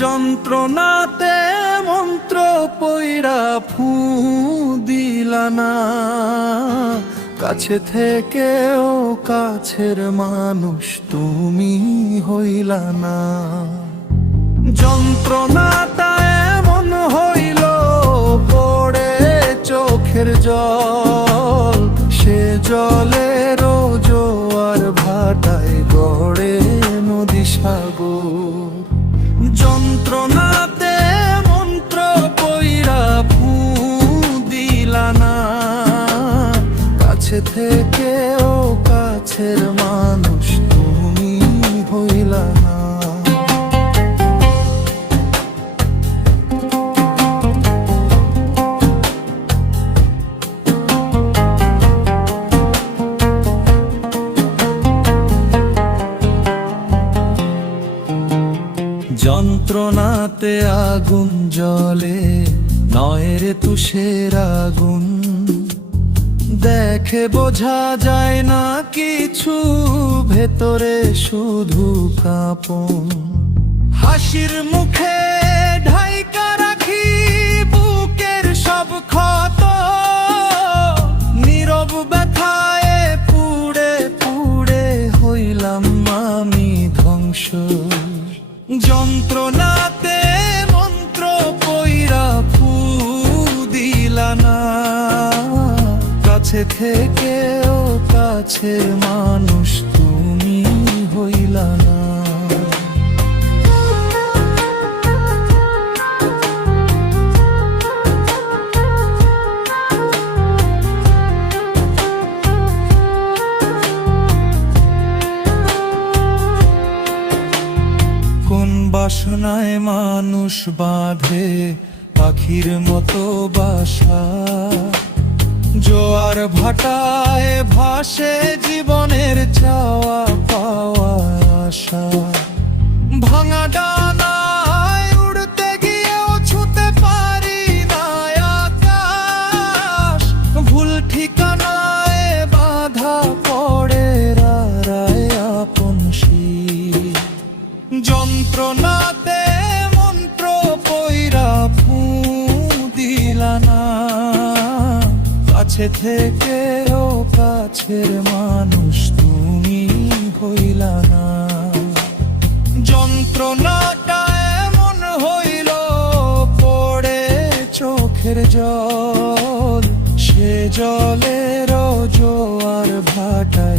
যন্ত্রণাতে মন্ত্র পইরা ফু দিলা না, কাছে থেকেও কাছের মানুষ তুমি হইলা না। যন্ত্রণাটা এমন হইল পড়ে চোখের জল, সে জলের জোয়ার ভাটায় গড়ে নদী সাগর। যন্ত্রণাতে মন্ত্র পইরা ফু দিলা না, কাছে থেকেও কাছের মানুষ তুমি হইলা না। যন্ত্রণাতে আগুন জ্বলে নয় রে তুষের আগুন, দেখে বোঝা যায় না কিছু, ভেতরে শুধু কাঁপন। হাসির মুখে ঢাইকা রাখি বুকের সব ক্ষত, নীরব ব্যথায় পুড়ে পুড়ে হইলাম আমি ধ্বংস। যন্ত্রণাতে মন্ত্র পইরা ফু দিলা না, কাছে থেকেও কাছের মানুষ তুমি হইলা না। কোন বাসনায় মানুষ বাঁধে পাখির মতো বাসা, জোয়ার ভাটায় ভাসে জীবনের চাওয়া পাওয়া আশা। ভাঙা ডানায় উড়তে গিয়েও ছুঁতে পারি না আকাশ, ভুল ঠিকানায় বাধা পড়ে রায় আপন শীল। যন্ত্রণাতে মন্ত্র পইরা ফু দিলা না, কাছে থেকেও কাছের মানুষ তুমি হইলা না। যন্ত্রণাটা এমন হইল পড়ে চোখের জল, সে জলের জোয়ার ভাটায়